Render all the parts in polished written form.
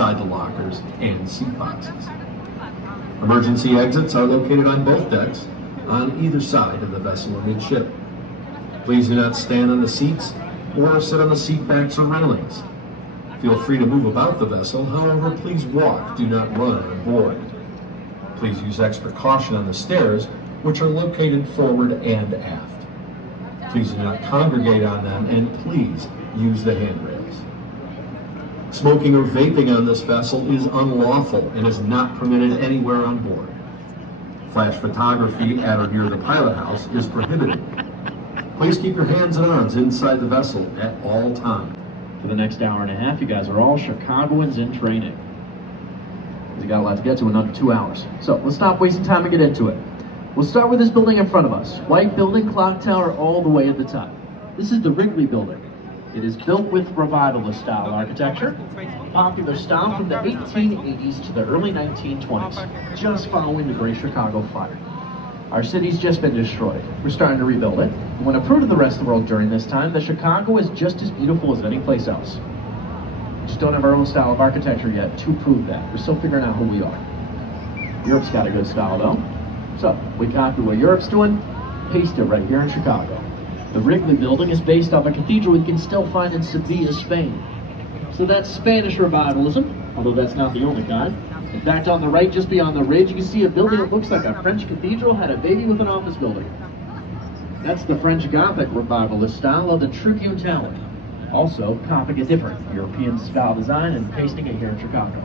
inside the lockers and seat boxes. Emergency exits are located on both decks, on either side of the vessel amidship. Please do not stand on the seats or sit on the seat backs or railings. Feel free to move about the vessel, however, please walk, do not run on board. Please use extra caution on the stairs, which are located forward and aft. Please do not congregate on them, and please use the handrails. Smoking or vaping on this vessel is unlawful and is not permitted anywhere on board. Flash photography at or near the pilot house is prohibited. Please keep your hands and arms inside the vessel at all times. For the next hour and a half, you guys are all Chicagoans in training. We got a lot to get to in under 2 hours. So let's stop wasting time and get into it. We'll start with this building in front of us. White building, clock tower all the way at the top. This is the Wrigley building. It is built with revivalist style architecture, popular style from the 1880s to the early 1920s, just following the Great Chicago Fire. Our city's just been destroyed. We're starting to rebuild it. We want to prove to the rest of the world during this time that Chicago is just as beautiful as any place else. We just don't have our own style of architecture yet to prove that. We're still figuring out who we are. Europe's got a good style though. So, we copy what Europe's doing, paste it right here in Chicago. The Wrigley building is based off a cathedral we can still find in Sevilla, Spain. So that's Spanish revivalism, although that's not the only kind. In fact, on the right, just beyond the ridge, you can see a building that looks like a French cathedral had a baby with an office building. That's the French Gothic revivalist style of the Tribune Tower. Also, copying a different European style design and pasting it here in Chicago.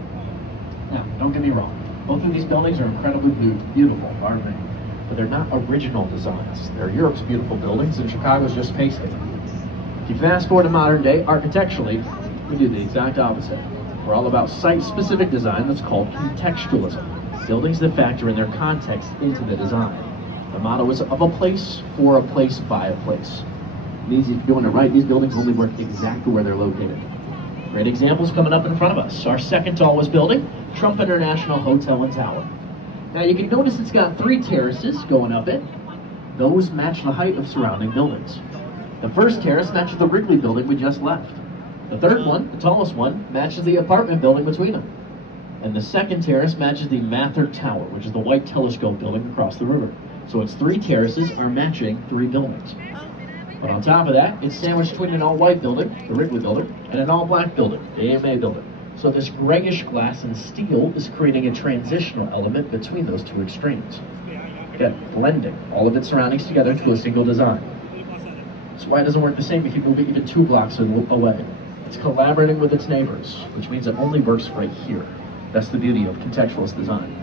Now, don't get me wrong. Both of these buildings are incredibly beautiful, aren't they? But they're not original designs. They're Europe's beautiful buildings, and Chicago's just pasting them. If you fast forward to modern day, architecturally, we do the exact opposite. We're all about site-specific design that's called contextualism. Buildings that factor in their context into the design. The motto is of a place, for a place, by a place. It means if you're doing it right, these buildings only work exactly where they're located. Great examples coming up in front of us. Our second tallest building, Trump International Hotel and Tower. Now you can notice it's got 3 terraces going up it. Those match the height of surrounding buildings. The first terrace matches the Wrigley building we just left. The third one, the tallest one, matches the apartment building between them. And the second terrace matches the Mather Tower, which is the white telescope building across the river. So its 3 terraces are matching 3 buildings. But on top of that, it's sandwiched between an all-white building, the Wrigley building, and an all-black building, the AMA building. So this grayish glass and steel is creating a transitional element between those 2 extremes. Again, blending all of its surroundings together to a single design. That's why it doesn't work the same if you move it even 2 blocks away. It's collaborating with its neighbors, which means it only works right here. That's the beauty of contextualist design.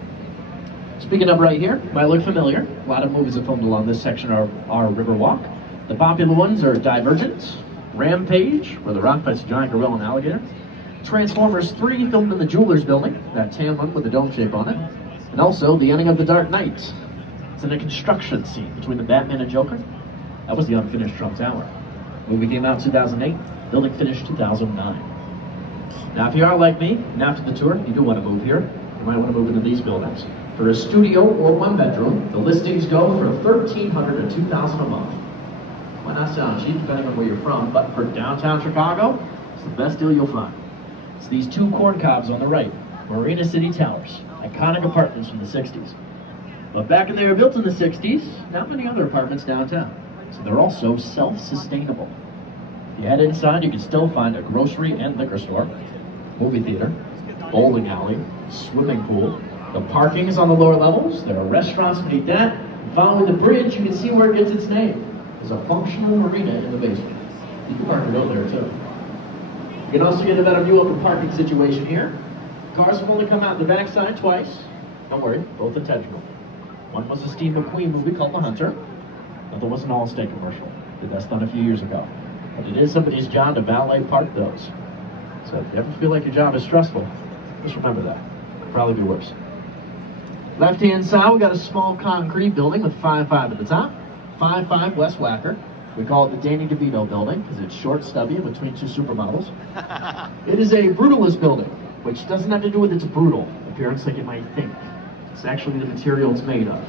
Speaking of right here, might look familiar. A lot of movies are filmed along this section of our river walk. The popular ones are Divergent, Rampage, where the Rock fights a giant gorilla and alligator, Transformers 3, filmed in the Jewelers building, that tan one with the dome shape on it, and also the ending of The Dark Knight. It's in a construction scene between the Batman and Joker. That was the unfinished Trump Tower. The movie came out in 2008, building finished 2009. Now if you are like me, and after the tour, you do want to move here, you might want to move into these buildings. For a studio or 1 bedroom, the listings go for $1,300 to $2,000 a month. Might not sound cheap depending on where you're from, but for downtown Chicago, it's the best deal you'll find. It's these 2 corn cobs on the right, Marina City Towers, iconic apartments from the 60s. But back when they were built in the 60s, not many other apartments downtown, so they're also self-sustainable. If you head inside, you can still find a grocery and liquor store, movie theater, bowling alley, swimming pool. The parking is on the lower levels, there are restaurants beneath that. Following the bridge, you can see where it gets its name. There's a functional marina in the basement. You can park it over there too. You can also get a better view of the parking situation here. Cars will only come out the backside twice. Don't worry, both intentional. One was a Steve McQueen movie called The Hunter. Another was an Allstate commercial. Did that done a few years ago. But it is somebody's job to valet park those. So if you ever feel like your job is stressful, just remember that. It'll probably be worse. Left-hand side, we got a small concrete building with 5-5 at the top. 5-5 West Wacker. We call it the Danny DeVito building because it's short, stubby, and between 2 supermodels. It is a brutalist building, which doesn't have to do with its brutal appearance like you might think. It's actually the material it's made of.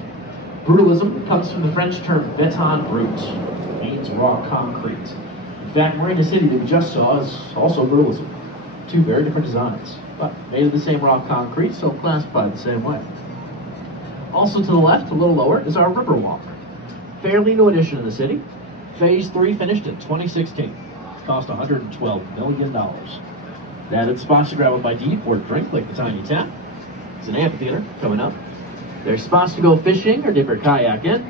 Brutalism comes from the French term béton brut. It means raw concrete. In fact, Marina City that we just saw is also brutalism. Two very different designs, but made of the same raw concrete, so classified the same way. Also to the left, a little lower, is our Riverwalk. Fairly new addition to the city. Phase 3 finished in 2016. Cost $112 million. They added spots to grab a bite to eat or drink, like the Tiny Tap. There's an amphitheater coming up. There's spots to go fishing or dip your kayak in.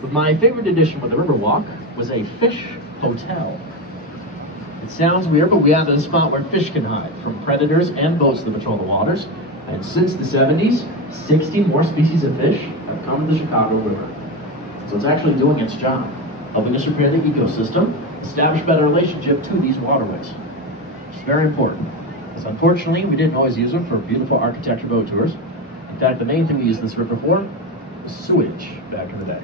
But my favorite addition with the Riverwalk was a fish hotel. It sounds weird, but we added a spot where fish can hide from predators and boats that patrol the waters. And since the 70s, 60 more species of fish have come to the Chicago River. So it's actually doing its job, helping us repair the ecosystem, establish better relationship to these waterways. It's very important. Because unfortunately, we didn't always use them for beautiful architecture boat tours. In fact, the main thing we used this river for was sewage back in the day.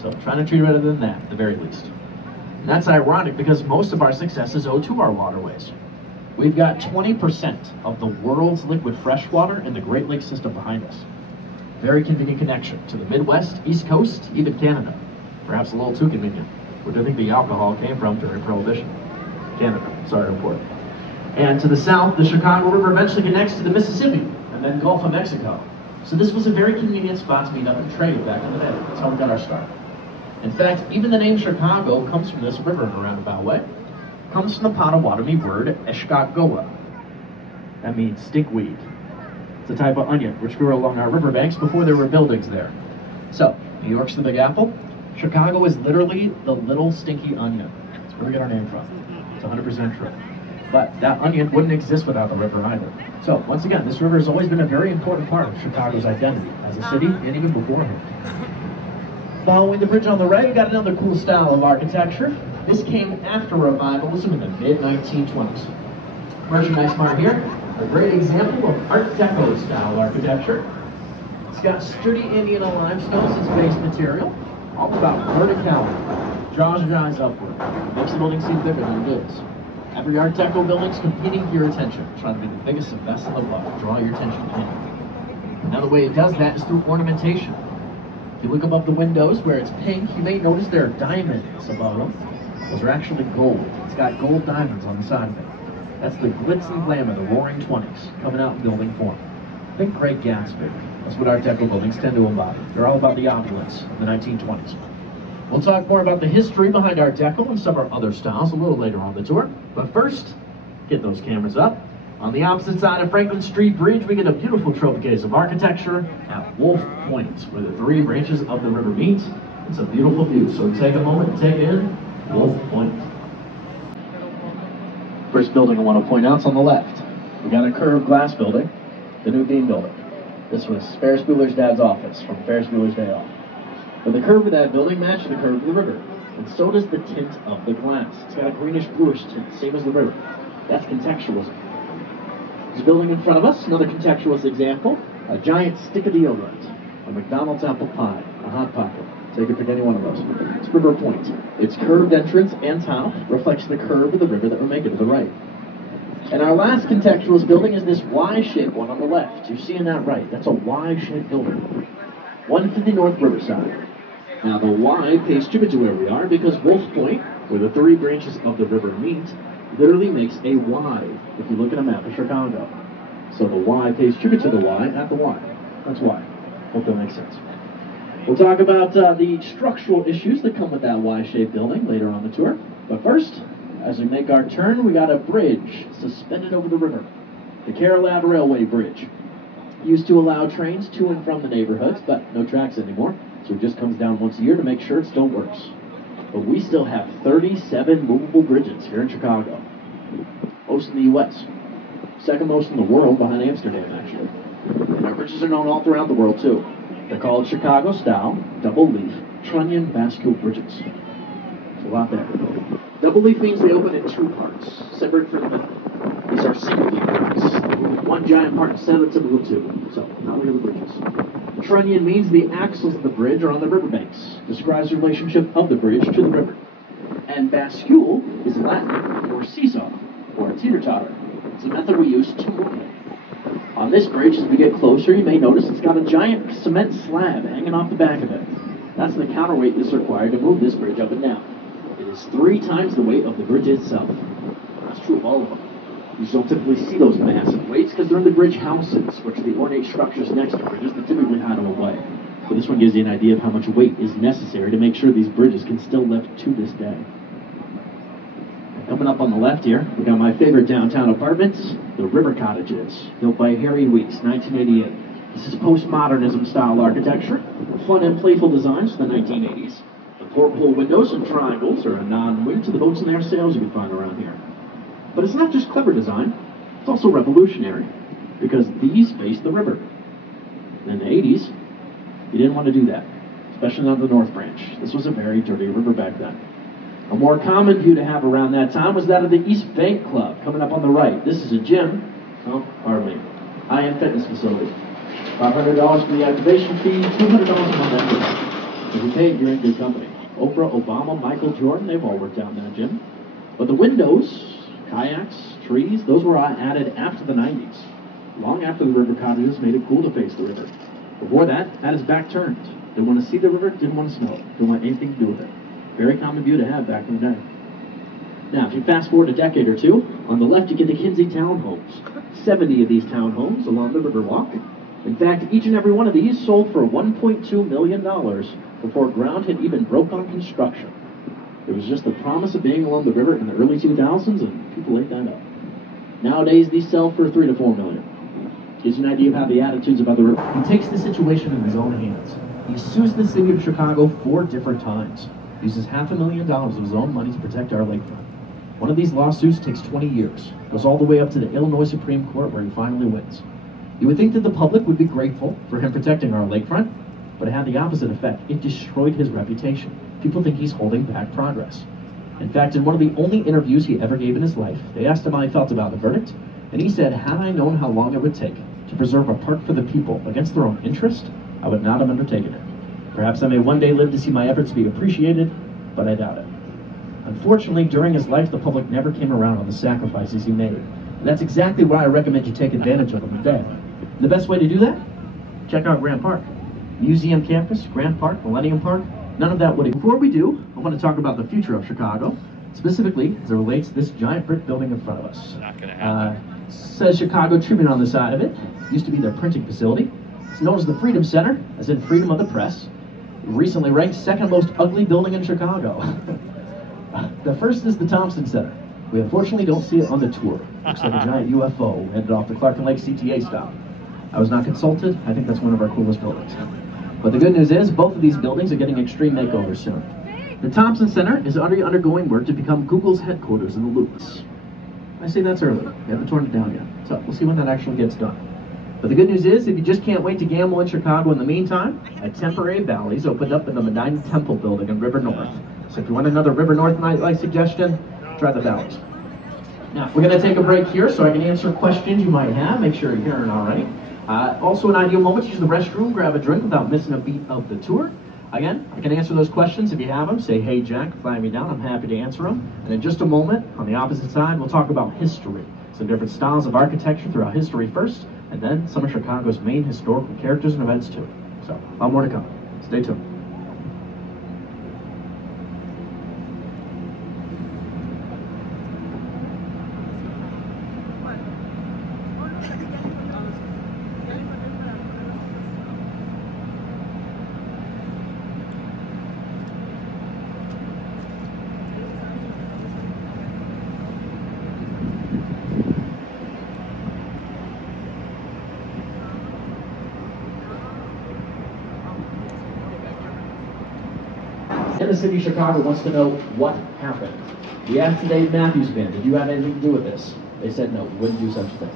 So trying to treat it better than that, at the very least. And that's ironic because most of our success is owed to our waterways. We've got 20% of the world's liquid freshwater in the Great Lakes system behind us. Very convenient connection to the Midwest, East Coast, even Canada. Perhaps a little too convenient, which I think the alcohol came from during Prohibition. Canada, sorry to report. And to the south, the Chicago River eventually connects to the Mississippi and then Gulf of Mexico. So this was a very convenient spot to meet up and trade back in the day. That's how we got our start. In fact, even the name Chicago comes from this river in a roundabout way. It comes from the Potawatomi word Escagoa. That means stinkweed. It's a type of onion which grew along our riverbanks before there were buildings there. So, New York's the Big Apple. Chicago is literally the little stinky onion. That's where we get our name from. It's 100% true. But that onion wouldn't exist without the river either. So, once again, this river has always been a very important part of Chicago's identity as a city and even beforehand. Following the bridge on the right, we got another cool style of architecture. This came after revivalism in the mid-1920s. Merchandise Mart here, a great example of Art Deco style architecture. It's got sturdy Indiana limestone as its base material, all about verticality. Draws your eyes upward, makes the building seem bigger than it is. Every Art Deco building's competing for your attention, trying to be the biggest and best in the world, draw your attention in. Another way it does that is through ornamentation. If you look above the windows where it's pink, you may notice there are diamonds above them. Those are actually gold. It's got gold diamonds on the side of it. That's the glitz and glamour, the roaring 20s, coming out in building form. Think Great Gatsby. That's what Art Deco buildings tend to embody. They're all about the opulence of the 1920s. We'll talk more about the history behind Art Deco and some of our other styles a little later on the tour. But first, get those cameras up. On the opposite side of Franklin Street Bridge, we get a beautiful trophy case of architecture at Wolf Point, where the three branches of the river meet. It's a beautiful view, so take a moment and take in Wolf Point. First building I want to point out is on the left. We got a curved glass building, the new Beam building. This was Ferris Bueller's dad's office from Ferris Bueller's Day Off. But the curve of that building matched the curve of the river, and so does the tint of the glass. It's got a greenish-bluish tint, same as the river. That's contextualism. This building in front of us, another contextualist example, a giant stick of deodorant, a McDonald's apple pie, a Hot Pocket. Take it pick any one of those. It's River Point. Its curved entrance and top reflects the curve of the river that we're making to the right. And our last contextualist building is this Y-shaped one on the left. You see in that right, that's a Y-shaped building. 150 North Riverside. Now the Y pays tribute to where we are because Wolf Point, where the three branches of the river meet, literally makes a Y if you look at a map of Chicago. So the Y pays tribute to the Y at the Y. That's why. Hope that makes sense. We'll talk about the structural issues that come with that Y-shaped building later on the tour. But first, as we make our turn, we got a bridge suspended over the river. The Carolab Railway Bridge. Used to allow trains to and from the neighborhoods, but no tracks anymore. So it just comes down once a year to make sure it still works. But we still have 37 movable bridges here in Chicago. Most in the U.S. Second most in the world behind Amsterdam, actually. And our bridges are known all throughout the world, too. They're called Chicago-style, double-leaf, trunnion bascule bridges. There's a lot there. Double leaf means they open in two parts, separate from the middle. These are single leaf bridges. One giant part instead of a typical two. So, now look at the bridges. Trunnion means the axles of the bridge are on the riverbanks. Describes the relationship of the bridge to the river. And bascule is Latin for seesaw, or teeter-totter. It's a method we use to move it. On this bridge, as we get closer, you may notice it's got a giant cement slab hanging off the back of it. That's the counterweight that's required to move this bridge up and down. It is 3 times the weight of the bridge itself. That's true of all of them. You just don't typically see those massive weights because they're in the bridge houses, which are the ornate structures next to bridges that typically hide them away. But this one gives you an idea of how much weight is necessary to make sure these bridges can still lift to this day. Coming up on the left here, we got my favorite downtown apartments, the River Cottages, built by Harry Weeks, 1988. This is postmodernism style architecture, fun and playful designs from the 1980s. The porthole windows and triangles are a non-wing to the boats and their sails you can find around here. But it's not just clever design, it's also revolutionary, because these face the river. In the 80s, you didn't want to do that, especially not the North Branch. This was a very dirty river back then. A more common view to have around that time was that of the East Bank Club, coming up on the right. This is a gym, high-end fitness facility. $500 for the activation fee, $200 a month entrance. If you pay it, you're in good company. Oprah, Obama, Michael Jordan, they've all worked out in that gym. But the windows, kayaks, trees, those were added after the 90s, long after the River Cottages made it cool to face the river. Before that, had his back turned. Didn't want to see the river, didn't want to smell it, didn't want anything to do with it. Very common view to have back in the day. Now, if you fast forward a decade or two, on the left you get the Kinsey Townhomes. 70 of these townhomes along the Riverwalk. In fact, each and every one of these sold for $1.2 million before ground had even broke on construction. There was just the promise of being along the river in the early 2000s, and people ate that up. Nowadays, these sell for $3 to $4 million. Gives you an idea of how the attitudes about the river. He takes the situation in his own hands. He sues the city of Chicago 4 different times. Uses $500,000 of his own money to protect our lakefront. One of these lawsuits takes 20 years, goes all the way up to the Illinois Supreme Court where he finally wins. You would think that the public would be grateful for him protecting our lakefront, but it had the opposite effect. It destroyed his reputation. People think he's holding back progress. In fact, in one of the only interviews he ever gave in his life, they asked him how he felt about the verdict, and he said, "Had I known how long it would take to preserve a park for the people against their own interest, I would not have undertaken it. Perhaps I may one day live to see my efforts be appreciated, but I doubt it." Unfortunately, during his life, the public never came around on the sacrifices he made. And that's exactly why I recommend you take advantage of them today. And the best way to do that? Check out Grant Park. Museum Campus, Grant Park, Millennium Park, none of that would. Before we do, I want to talk about the future of Chicago, specifically as it relates to this giant brick building in front of us. Not going to happen. Says Chicago Tribune on the side of it. Used to be their printing facility. It's known as the Freedom Center, as in freedom of the press. Recently ranked second most ugly building in Chicago. The first is the Thompson Center. We unfortunately don't see it on the tour. Looks like a giant UFO headed off the Clark and Lake CTA stop. I was not consulted. I think that's one of our coolest buildings. But the good news is both of these buildings are getting extreme makeovers soon. The Thompson Center is undergoing work to become Google's headquarters in the Loops. I say that's early. They haven't torn it down yet. So we'll see when that actually gets done. But the good news is, if you just can't wait to gamble in Chicago in the meantime, a temporary Bally's opened up in the Medina Temple building in River North. So if you want another River North nightlife suggestion, try the Bally's. Now, we're going to take a break here so I can answer questions you might have. Make sure you're hearing already. Also, an ideal moment to use the restroom, grab a drink without missing a beat of the tour. Again, I can answer those questions if you have them. Say, "Hey, Jack," flag me down. I'm happy to answer them. And in just a moment, on the opposite side, we'll talk about history. Some different styles of architecture throughout history first, and then some of Chicago's main historical characters and events too. So, a lot more to come. Stay tuned. The city of Chicago wants to know what happened. We asked the Dave Matthews Band, did you have anything to do with this? They said no, we wouldn't do such a thing.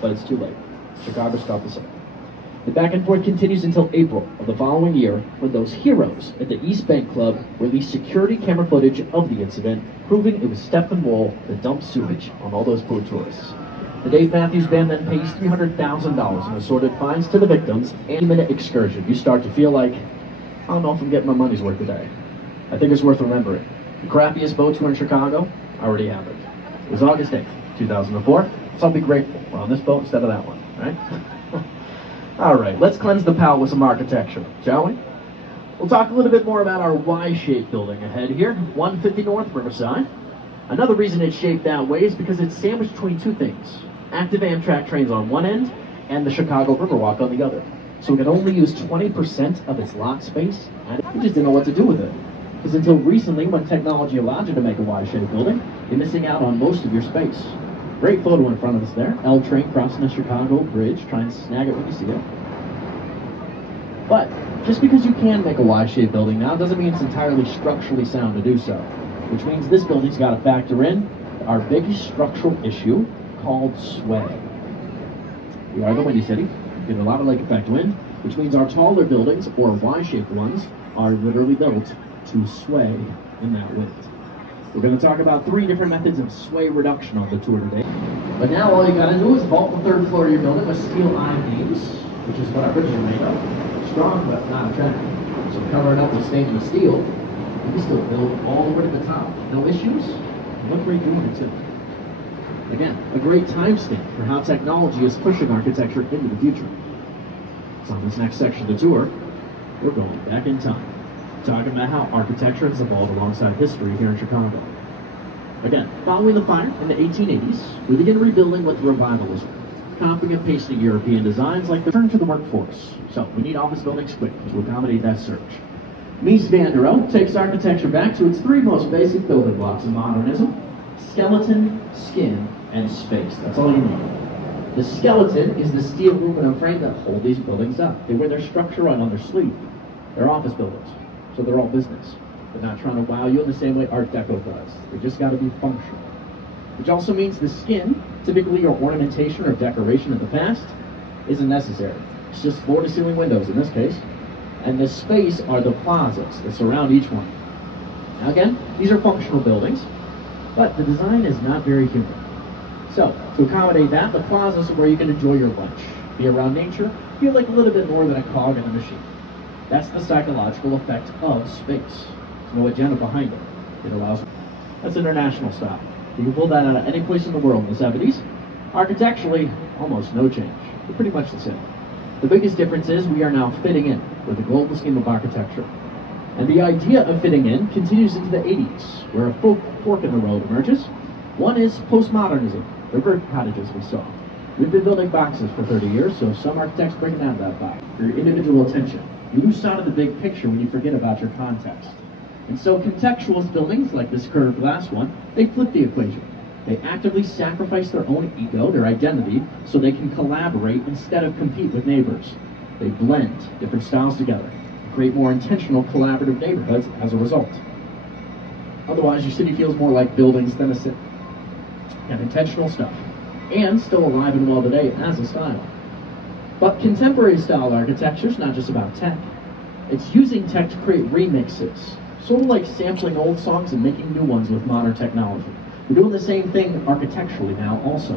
But it's too late. Chicago stopped the same. The back and forth continues until April of the following year, when those heroes at the East Bank Club released security camera footage of the incident, proving it was Steppenwolf that dumped sewage on all those poor tourists. The Dave Matthews Band then pays $300,000 in assorted fines to the victims and a minute excursion. You start to feel like, I don't know if I'm getting my money's worth today. I think it's worth remembering. The crappiest boat tour in Chicago already happened. It was August 8th, 2004, so I'll be grateful we're on this boat instead of that one, right? All right, let's cleanse the palate with some architecture, shall we? We'll talk a little bit more about our Y-shaped building ahead here, 150 North Riverside. Another reason it's shaped that way is because it's sandwiched between two things. Active Amtrak trains on one end and the Chicago Riverwalk on the other. So it can only use 20% of its lot space, and we just didn't know what to do with it. Because until recently, when technology allowed you to make a Y-shaped building, you're missing out on most of your space. Great photo in front of us there. L train crossing the Chicago Bridge. Try and snag it when you see it. But just because you can make a Y-shaped building now doesn't mean it's entirely structurally sound to do so. Which means this building's got to factor in our biggest structural issue called sway. We are the Windy City. We get a lot of lake effect wind, which means our taller buildings, or Y-shaped ones, are literally built to sway in that wind. We're going to talk about 3 different methods of sway reduction on the tour today. But now all you got to do is vault the 3rd floor of your building with steel I-beams, which is what our bridges are made of. Strong, but not attractive. So cover it up with stainless steel. You can still build all the way to the top. No issues. Look great doing it too. Again, a great timestamp for how technology is pushing architecture into the future. So on this next section of the tour, we're going back in time, talking about how architecture has evolved alongside history here in Chicago. Again, following the fire in the 1880s, we begin rebuilding with revivalism, copying and pasting European designs like the return to the workforce. So we need office buildings quick to accommodate that surge. Mies van der Rohe takes architecture back to its 3 most basic building blocks of modernism: skeleton, skin, and space. That's all you need. The skeleton is the steel aluminum frame that hold these buildings up. They wear their structure right on their sleeve. They're office buildings, so they're all business. They're not trying to wow you in the same way Art Deco does. They just got to be functional. Which also means the skin, typically your ornamentation or decoration of the past, isn't necessary. It's just floor-to-ceiling windows in this case. And the space are the plazas that surround each one. Now again, these are functional buildings, but the design is not very human. So, to accommodate that, the plazas are where you can enjoy your lunch, be around nature, feel like a little bit more than a cog in a machine. That's the psychological effect of space. There's no agenda behind it. It allows... That's international style. You can pull that out of any place in the world in the 70s. Architecturally, almost no change. They're pretty much the same. The biggest difference is we are now fitting in with a global scheme of architecture. And the idea of fitting in continues into the 80s, where a fork in the road emerges. One is postmodernism, the brick cottages we saw. We've been building boxes for 30 years, so some architects break down that box. Your individual attention. You lose sight of the big picture when you forget about your context. And so contextualist buildings, like this curved glass one, they flip the equation. They actively sacrifice their own ego, their identity, so they can collaborate instead of compete with neighbors. They blend different styles together, create more intentional collaborative neighborhoods as a result. Otherwise, your city feels more like buildings than a city. And intentional stuff, and still alive and well today as a style. But contemporary style architecture is not just about tech. It's using tech to create remixes, sort of like sampling old songs and making new ones with modern technology. We're doing the same thing architecturally now also.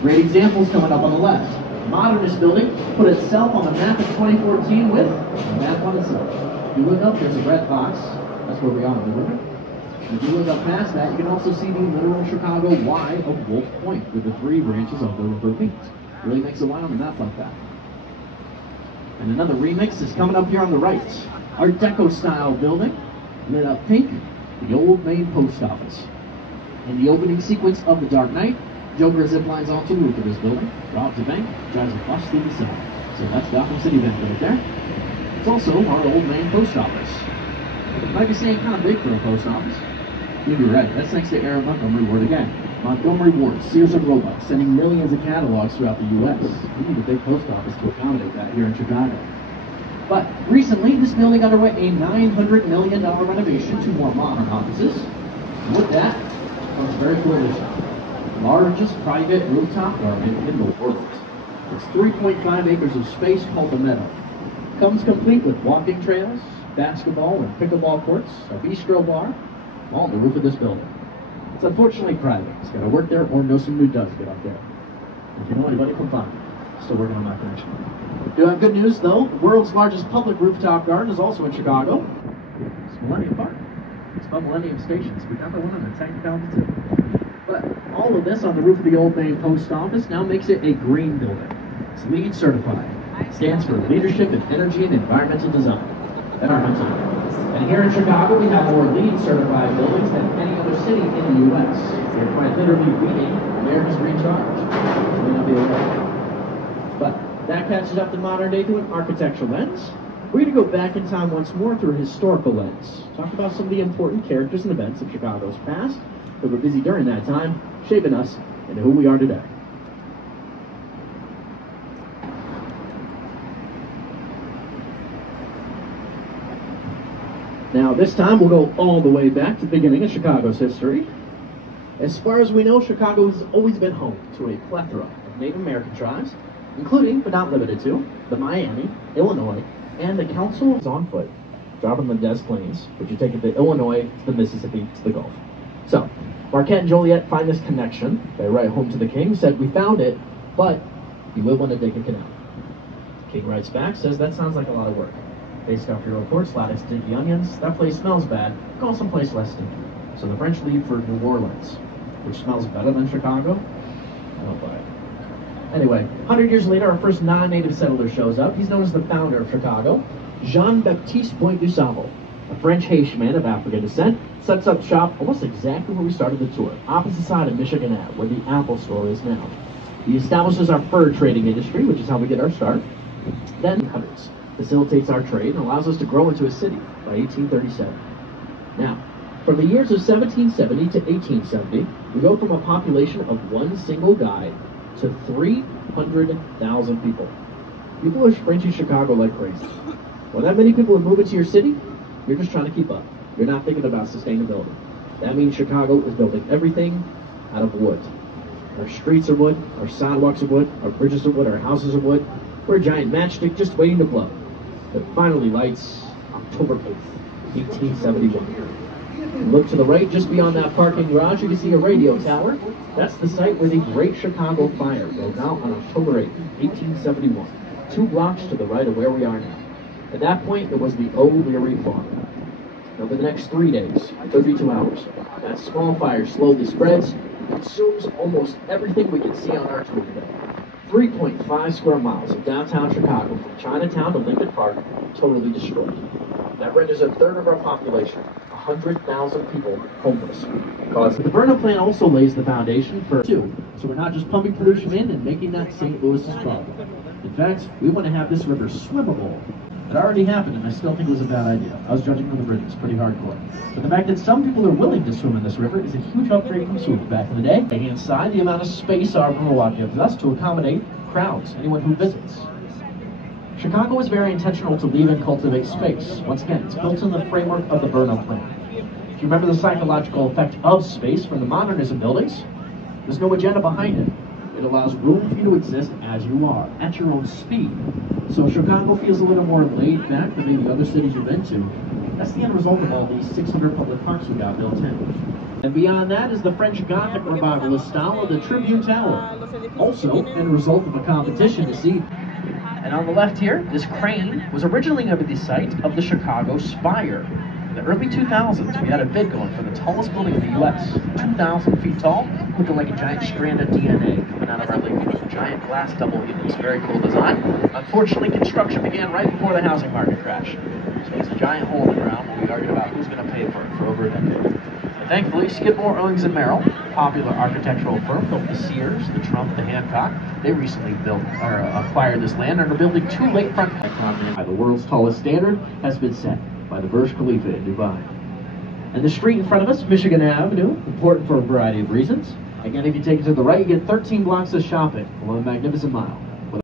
Great examples coming up on the left. Modernist building put itself on the map in 2014 with the map on itself. If you look up, there's a red box. That's where we are, remember? If you look up past that, you can also see the literal Chicago Y of Wolf Point with the 3 branches of the River Meet. Really makes a line on the map like that. And another remix is coming up here on the right. Art Deco style building, lit up pink, the old main post office. In the opening sequence of The Dark Knight, Joker ziplines onto the roof of this building, robs a bank, drives a bus through the side. So that's Gotham City Bank right there. It's also our old main post office. It might be saying kind of big for a post office. You'd be right, that's next to Aaron Montgomery Ward again. Montgomery Ward, Sears and Roebuck, sending millions of catalogs throughout the U.S. We need a big post office to accommodate that here in Chicago. But recently, this building underwent a $900 million renovation to more modern offices. And with that comes very cool addition. Largest private rooftop garden in the world. It's 3.5 acres of space called the Meadow. Comes complete with walking trails, basketball and pickleball courts, a bistro bar, all on the roof of this building. It's unfortunately private. It's got to work there or know someone who does get up there. If you know anybody, come find me. Still working on that connection. Do have good news though. The world's largest public rooftop garden is also in Chicago. It's Millennium Park. It's called Millennium Stations. We got the one on the tank down too. But all of this on the roof of the old main post office now makes it a green building. It's LEED certified. It stands for Leadership in Energy and Environmental Design. And here in Chicago, we have more LEED certified buildings than any other city in the U.S. You're quite literally reading America's Recharge. You may not be aware. But that catches up to modern day through an architectural lens. We're going to go back in time once more through a historical lens. Talk about some of the important characters and events of Chicago's past that were busy during that time, shaping us into who we are today. Now, this time we'll go all the way back to the beginning of Chicago's history. As far as we know, Chicago has always been home to a plethora of Native American tribes, including, but not limited to, the Miami, Illinois, and the Council is on foot, driving the Des Plaines, which you take it to Illinois, to the Mississippi, to the Gulf. So, Marquette and Joliet find this connection. They write home to the king, said, "We found it, but you will want to dig a canal." The king writes back, says, "That sounds like a lot of work. Based off your reports, a lot of stinky onions. That place smells bad. Go someplace less stinky." So the French leave for New Orleans, which smells better than Chicago. I don't buy it. Anyway, 100 years later, our first non-native settler shows up. He's known as the founder of Chicago, Jean-Baptiste Point du Sable, a French Haitian man of African descent, sets up shop almost exactly where we started the tour, opposite side of Michigan Ave, where the Apple store is now. He establishes our fur trading industry, which is how we get our start. Then hundreds facilitates our trade and allows us to grow into a city by 1837. Now, from the years of 1770 to 1870, we go from a population of one single guy to 300,000 people. People are sprinting Chicago like crazy. When that many people are moving to your city, you're just trying to keep up. You're not thinking about sustainability. That means Chicago is building everything out of wood. Our streets are wood, our sidewalks are wood, our bridges are wood, our houses are wood. We're a giant matchstick just waiting to blow. That finally lights October 8th, 1871. Look to the right, just beyond that parking garage, you can see a radio tower. That's the site where the Great Chicago Fire broke out on October 8th, 1871. 2 blocks to the right of where we are now. At that point, it was the O'Leary Farm. Over the next 3 days, 32 hours, that small fire slowly spreads, consumes almost everything we can see on our tour today. 3.5 square miles of downtown Chicago, from Chinatown to Lincoln Park, totally destroyed. That renders a third of our population, 100,000 people, homeless. Because the burn-up plan also lays the foundation for two. So we're not just pumping pollution in and making that St. Louis's problem. In fact, we want to have this river swimmable. It already happened, and I still think it was a bad idea. I was judging from the bridges, pretty hardcore. But the fact that some people are willing to swim in this river is a huge upgrade from swimming back in the day. Right-hand side, the amount of space our Milwaukee gives us to accommodate crowds, anyone who visits. Chicago is very intentional to leave and cultivate space. Once again, it's built in the framework of the burn-up plan. If you remember the psychological effect of space from the modernism buildings, there's no agenda behind it. It allows room for you to exist as you are, at your own speed. So Chicago feels a little more laid back than maybe other cities you've been to. That's the end result of all these 600 public parks we got built in. And beyond that is the French Gothic revivalist style of the Tribune Tower. Also, end result of a competition to see. And on the left here, this crane was originally going to be the site of the Chicago Spire. In the early 2000s, we had a bid going for the tallest building in the U.S., 2,000 feet tall, looking like a giant strand of DNA coming out of our living room. Giant glass double helix, very cool design. Unfortunately, construction began right before the housing market crashed. So it's a giant hole in the ground, and we argued about who's going to pay for it for over a decade. But thankfully, Skidmore, Owings & Merrill, a popular architectural firm, built the Sears, the Trump, the Hancock. They recently acquired this land and are building 2 lakefront properties. The world's tallest standard has been set by the Burj Khalifa in Dubai. And the street in front of us, Michigan Avenue, important for a variety of reasons. Again, if you take it to the right, you get 13 blocks of shopping along the Magnificent Mile.